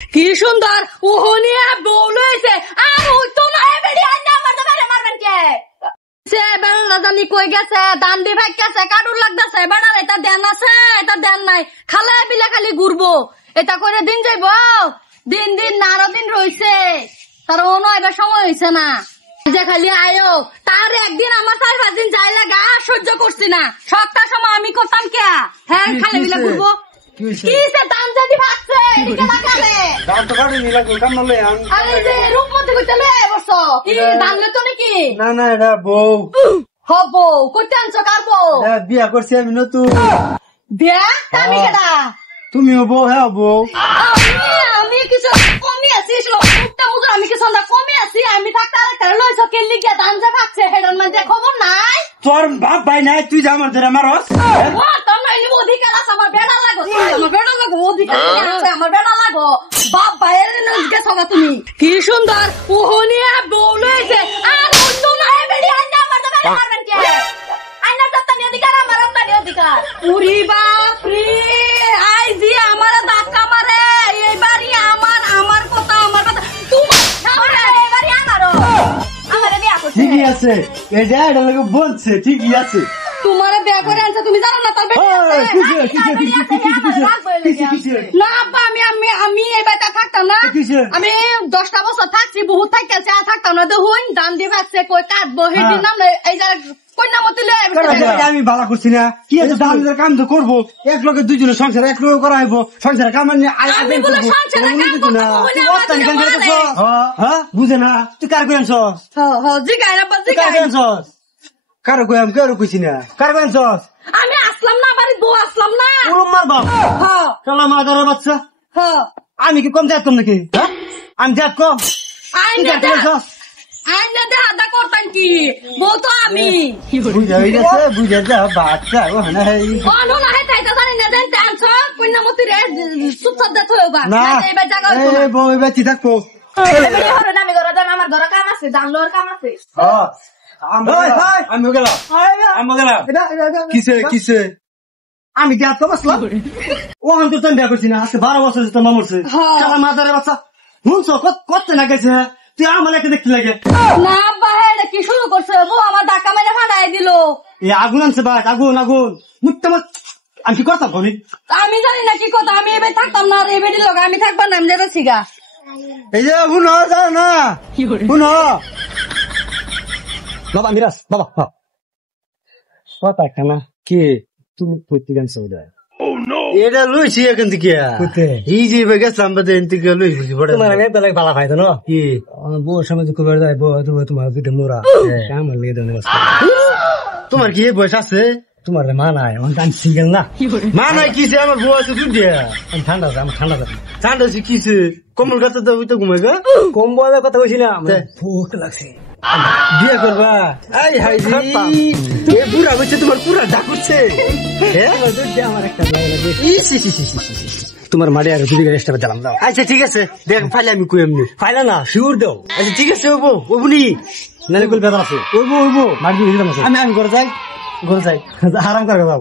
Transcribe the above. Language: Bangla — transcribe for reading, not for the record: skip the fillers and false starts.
কি সুন্দর ওহনিয়া বউ লইছে আর ওই তো না বেড়ি আইনা মারতে পারে মারবেন কে সে বেলা জানি কই গেছে দান দি ভাই গেছে কাডুর লাগতাছে বেড়া এটা দেন আছে এটা দেন নাই খালে বিলে খালি ঘুরবো এটা করে দিন যাইবো দিন দিন না আরো দিন রইছে তার অন্য এবার সময় হইছে না যে খালি আয়ো তার একদিন আমার 4-5 দিন যাই লাগা সহ্য করছি না সপ্তাহ সময় আমি করতাম কে হ্যাঁ খালে বিলে ঘুরবো কিসে দাম যদি ভাগছে এদিকে লাগালে দাম তো কাটি নিলা কাম নলে আরে যে রূপমতি কইতালে বসো কি দামলে তো নাকি না না এটা বউ হবো কইতে আনছো কার বউ বিয়া করছি আমি নতুন বিয়া আমি কেডা তুমিও বউ হ্যাঁ বউ আমি কিছু কমই আছি লোকটা মুদ্রা আমি কিছু না কমই আছি আমি থাকতে আরেকটা লইছো কে লিখে দাম যে ভাগছে হেডন মানে খবর নাই তোর বাপ ভাই নাই তুই যা আমার ধরে মারস ও তোর নাই অধিকার আছে আমার বেড়া লাগো আমার বেড়া লাগো অধিকার আছে আমার বেড়া লাগো বাপ ভাইয়ের নজকে সবা তুমি কি সুন্দর ওহনিয়া বউ লইছে আর ওই তো না বেড়ি আইনা মারতে পারে মারবেন কে আইনা সত্তানি অধিকার আমার সত্তানি অধিকার উরি বাপ রে আই জি আমার ধাক্কা মারে এই বাড়ি আমার কথা তোমার সামনে এই বাড়ি আমারও আমারে বিয়া করছে ঠিকই আছে এটা এটা লাগে বলছে ঠিকই আছে তোমারে বিয়া করে আনছে তুমি জানো না তার না আব্বা আমি এই বাড়িতে থাকতাম না আমি 10টা বছর থাকছি বহুত থাকতেছে আর থাকতাম না দেখুন দাম দিয়ে ভাগছে কই কাটবো হেদিন নাম এই কন্যা মতো আমি ভালো করছি না কি আছে দামের কাম তো করবো এক লোকের দুইজনের সংসার এক লোক করা হইব সংসার কাম বুঝে না তুই কার কই আনছস কারো কই আমি কারো কইছি না কার কই আনছস আমি আসলাম না বাড়ি বউ আসলাম না মার বাপ চলা মাদারের বাচ্চা আমি কি কম যাত কম নাকি আমি যাত কম আইনা দেহাদা করতাম কি বউ তো আমি বুঝা যা বাচ্চা না অনো না হে তাইতা জানি না দেন টানছ কন্যা মতি রে সুপসাদ দে থইবা না এইবার জায়গা এই বউ এবার কি থাকবো এই হরে না আমি ঘরে যাম আমার ঘরে কাম আছে জানলোর কাম আছে আমি গেলাম কিসে আমি যাত তো বসলাম ও আমি তো বিয়া করছি না আজকে 12 বছর তো মরছে মাদারের বাচ্চা শুনছো কত না গেছে তুই আমার একটা দেখতে লাগে না বাহে কি শুরু করছে বউ আমার ধাক্কা মেরে ফাড়াই দিল এই আগুন আনছে ভাই আগুন মুটটা আমি কি করতাম বলি আমি জানি না কি কথা আমি এবার থাকতাম না রে বেডি লগা আমি থাকবা না আমি যাচ্ছি গা এই যে শুনো যাও না শুনো বাবা মিরাজ বাবা কথা কেনা কি তুমি কইতে গেছো এটা লইছি এখান থেকে এই যে গেছিলাম থেকে লইছি তোমার বেলায় বালা খাইতো না কি বউর সামনে দুঃখ বেড়ে যায় বউ তোমার দুটো মোরা আমার লেগে দেন তোমার কি বয়স আছে তোমার মা নাই আমার গান সিঙ্গেল না মা নাই কিছে আমার বউ আছে দুধ দিয়া আমি ঠান্ডা ঠান্ডা কিছে কম্বল গাছে তো ওইটা ঘুমাই গা কম্বলের কথা কইছি না ভোক লাগছে বিয়ে করবা আই হাই এ বুড়া হচ্ছে তোমার পুরা ডাকুচ্ছে তোমার মাড়ি আর দুই গাড়ি দিলাম দাও আচ্ছা ঠিক আছে দেখ ফাইলে আমি কই এমনি ফাইলে না শিওর দাও আচ্ছা ঠিক আছে ওবনি নালে কল বেদা আছে ওইবো মাড়ি দিলাম আমি ঘরে যাই আরাম করে যাও